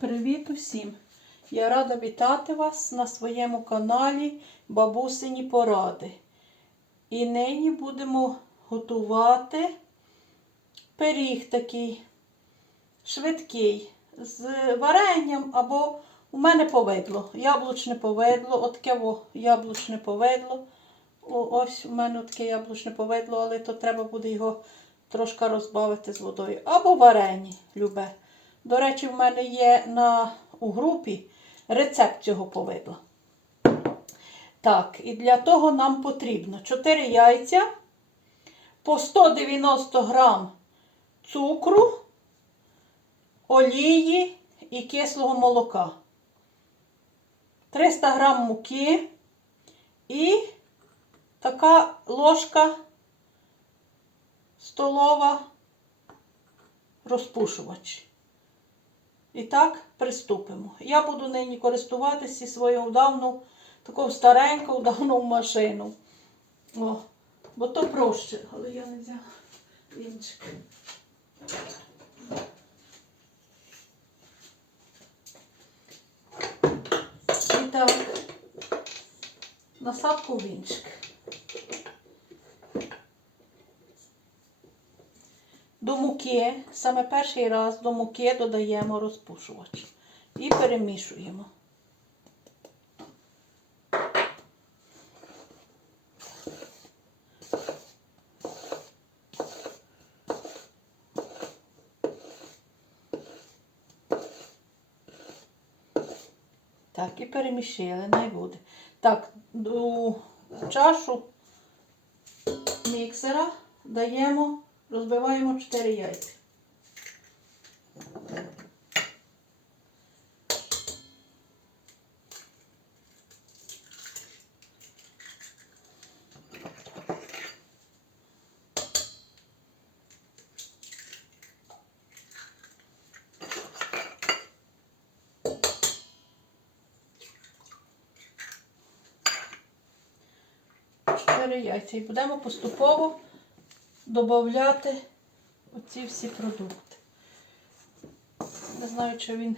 Привіт усім! Я рада вітати вас на своєму каналі Бабусині Поради. І нині будемо готувати пиріг такий швидкий з варенням або у мене повидло. Яблучне повидло, отаке во, яблучне повидло. О, ось у мене таке яблучне повидло, але то треба буде його трошки розбавити з водою. Або варені, любе. До речі, в мене є на, у групі рецепт цього повидла. Так, і для того нам потрібно 4 яйця, по 190 грам цукру, олії і кислого молока, 300 грам муки і така ложка столова розпушувач. І так, приступимо. Я буду нині користуватися своєю давну, таку стареньку давну машину. О, бо то проще, але я не взяла вінчик. І так, насадку вінчик. До муки, саме перший раз до муки додаємо розпушувач і перемішуємо. Так, і перемішили, не буде. Так, у чашу міксера даємо Розбиваємо 4 яйця. Яйця і будемо поступово додати оці всі продукти. Не знаю, чи він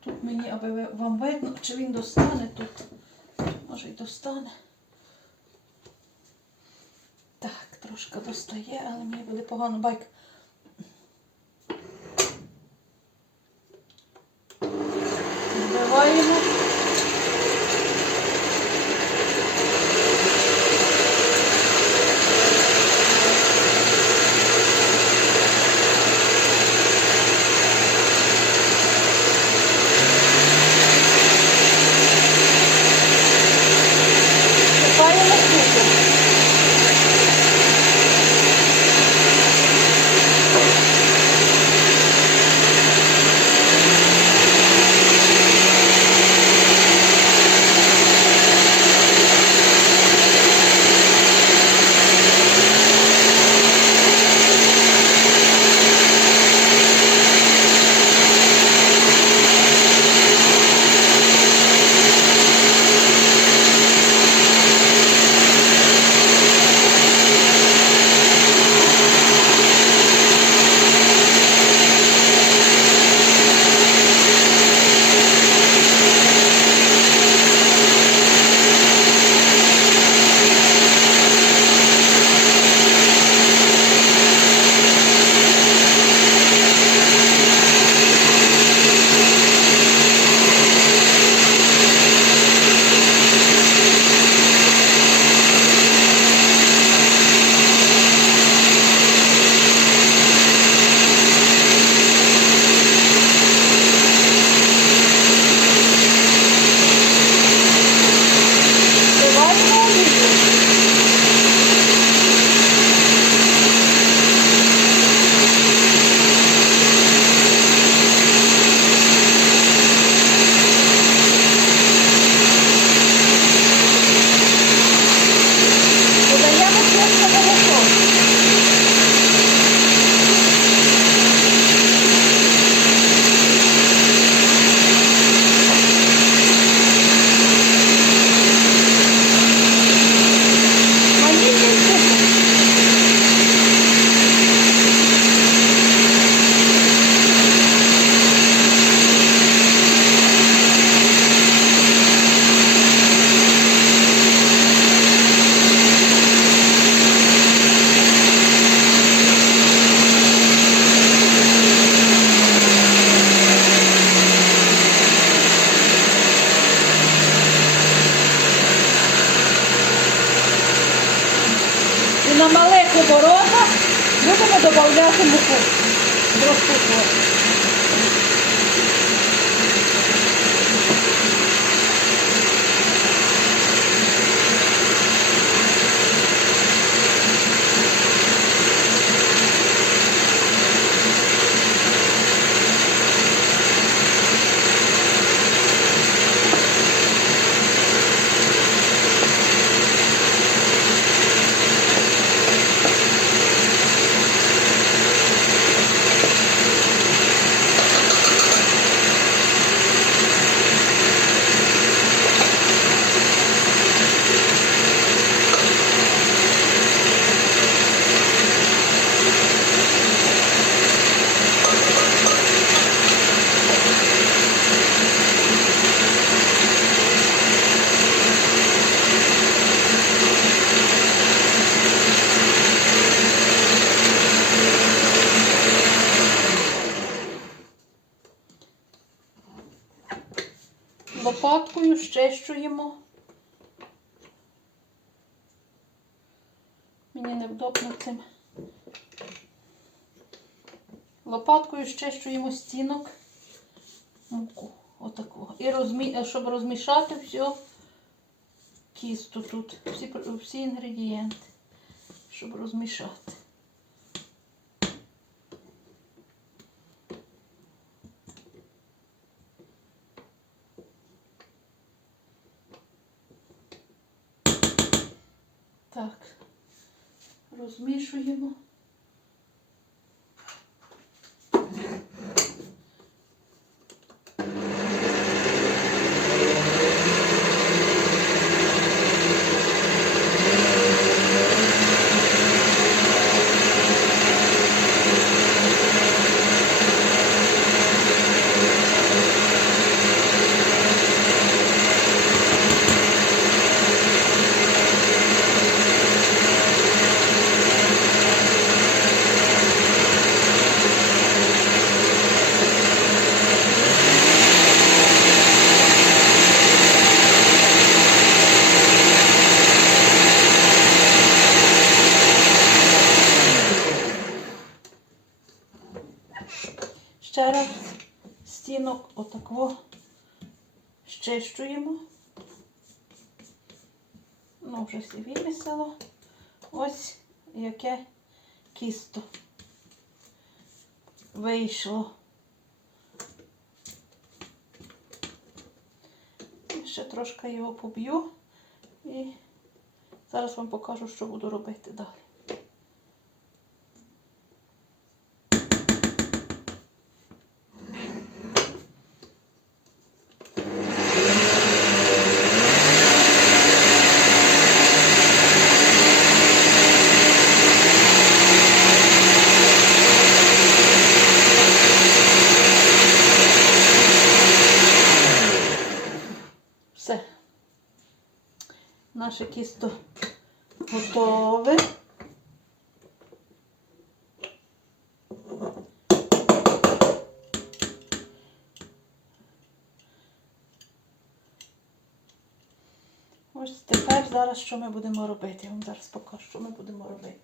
тут мені, аби вам видно, чи він достане тут. Може й достане. Так, трошки достає, але мені буде погано байк. Щещуємо стінок муку. Отаку. І розмі... е, щоб розмішати все кісту тут, всі, всі інгредієнти, щоб розмішати. Так, розмішуємо. Ще раз стінок отако щищуємо. Ну, вже всі вимісило. Ось яке кісто вийшло. Ще трошки його поб'ю і зараз вам покажу, що буду робити далі. Все. Наше тісто готове. Ось тепер зараз що ми будемо робити? Я вам зараз покажу, що ми будемо робити.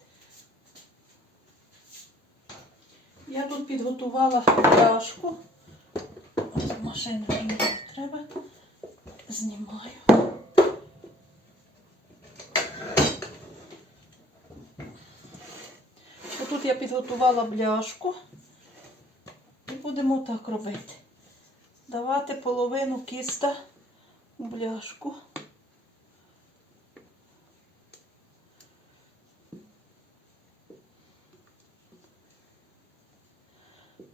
Я тут підготувала пляшку. Ось машину мені треба. Знімаю. Тут я підготувала бляшку і будемо так робити. Давати половину кіста у бляшку.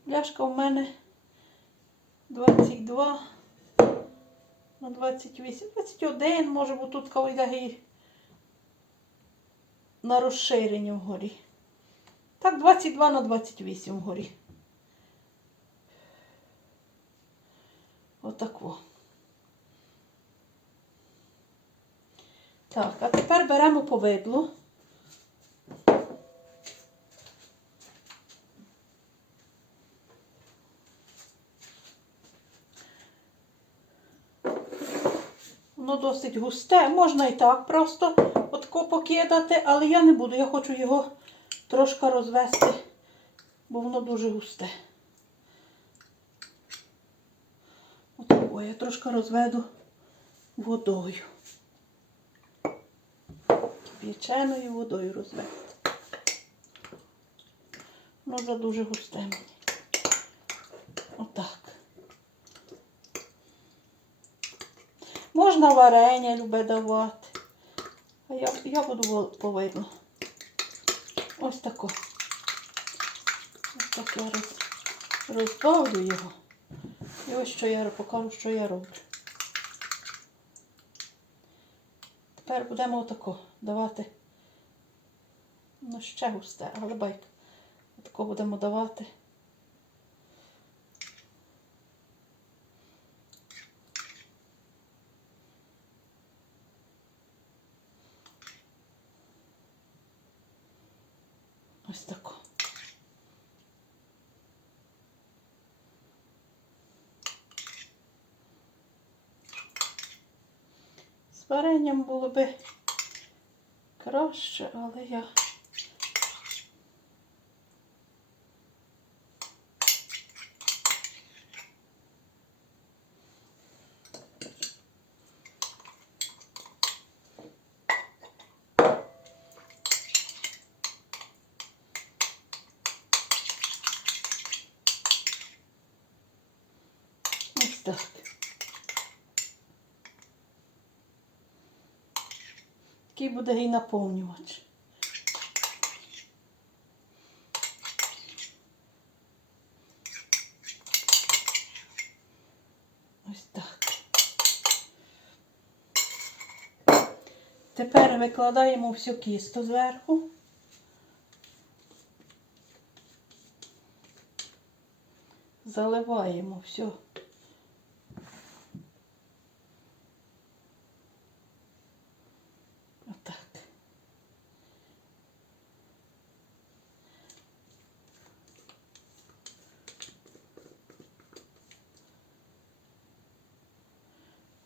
Бляшка у мене 22 на 28, 21, може, бо тут кавайдаги на розширення вгорі. Так, 22 на 28 вгорі. Отако. Так, а тепер беремо повидло. Воно досить густе. Можна і так просто отко покидати, але я не буду. Я хочу його трошки розвести, бо воно дуже густе. Отако я трошки розведу водою. Кип'яченою водою розвести. Ну, за дуже густе мені. Отак. Можна варення любе давати. А я, я буду повидло. Ось тако. Ось так я роз, розбавлю його. І ось що я покажу, що я роблю. Тепер будемо отако давати. Ну, ще густе, але байка. Отако будемо давати. Ось тако. З було би краще, але я. Ось так. Такий буде і наповнювач. Ось так. Тепер викладаємо всю кісту зверху. Заливаємо все. Отак.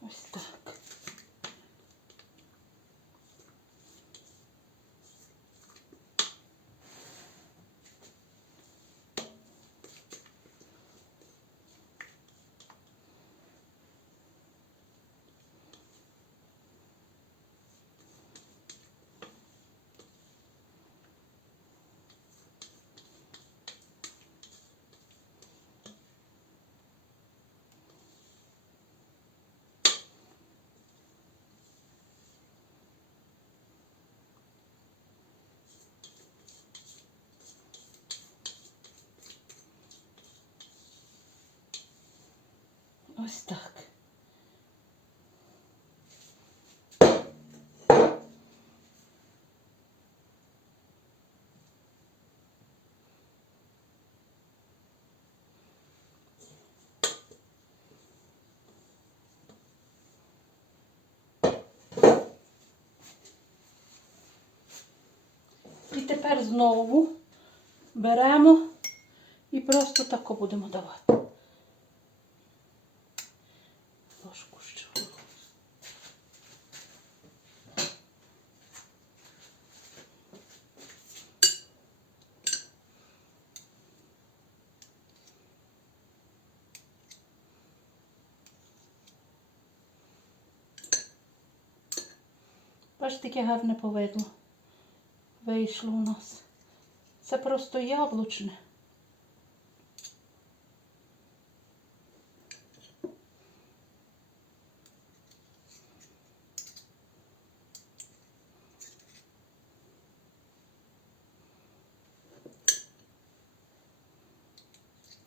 Ось так. Ось так. І тепер знову беремо і просто тако будемо давати. Ложку ще. Бачите, яке гарне повидло вийшло у нас. Це просто яблучне.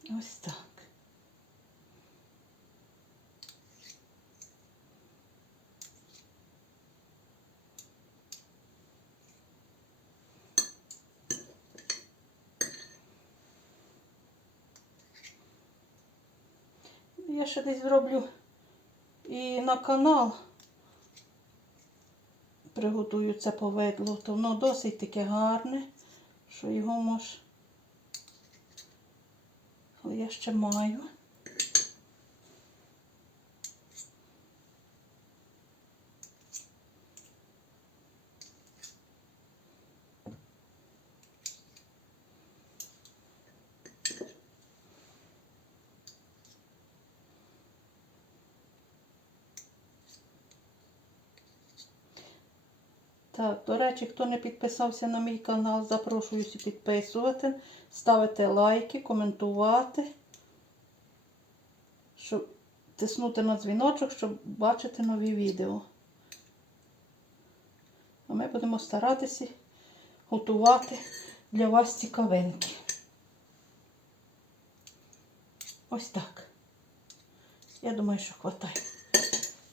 Ось так. Я ще десь зроблю і на канал приготую це повидло, то воно досить таке гарне, що його може. Але я ще маю. Так, до речі, хто не підписався на мій канал, запрошую всі підписувати, ставити лайки, коментувати, щоб тиснути на дзвіночок, щоб бачити нові відео. А ми будемо старатися готувати для вас цікавинки. Ось так. Я думаю, що хватає.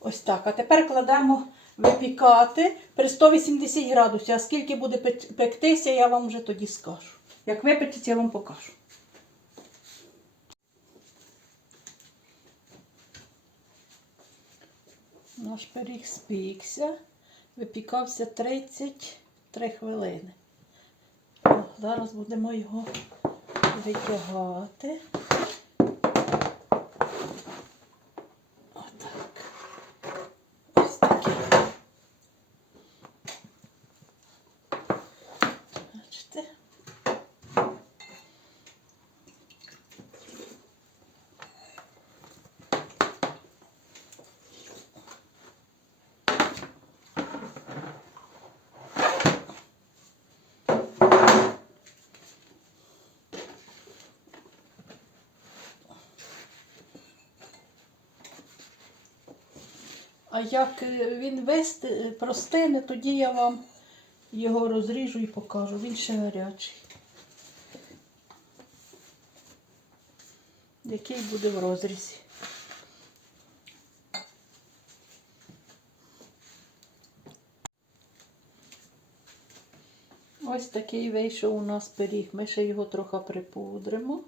Ось так. А тепер кладемо випікати при 180 градусів. А скільки буде пектися, я вам вже тоді скажу. Як випечеться, я вам покажу. Наш пиріг спікся, випікався 33 хвилини. Зараз будемо його витягати. Отак. Ось таке. Бачите? А як е, він вести, е, простине, тоді я вам його розріжу і покажу. Він ще гарячий. Який буде в розрізі. Ось такий вийшов у нас пиріг. Ми ще його трохи припудримо.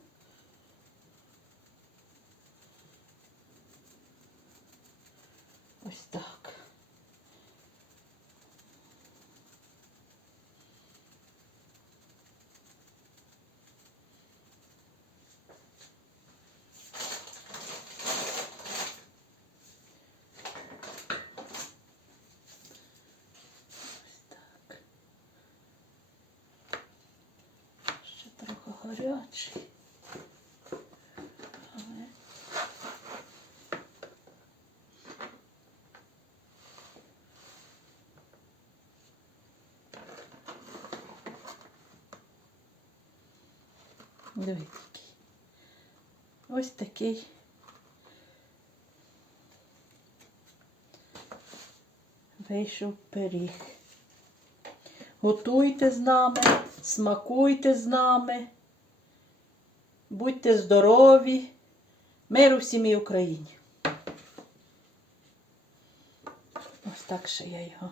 Ось так. Ось так. Ще трохи гарячий. Але Диви який. Ось такий. Вийшов пиріг. Готуйте з нами, смакуйте з нами. Будьте здорові. Миру всім і Україні. Ось так ще я його.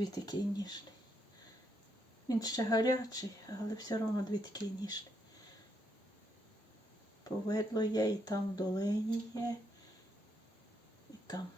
Дві такий ніжний. Він ще гарячий, але все одно дві такий ніжний. Повидло є, і там в долині є, і там.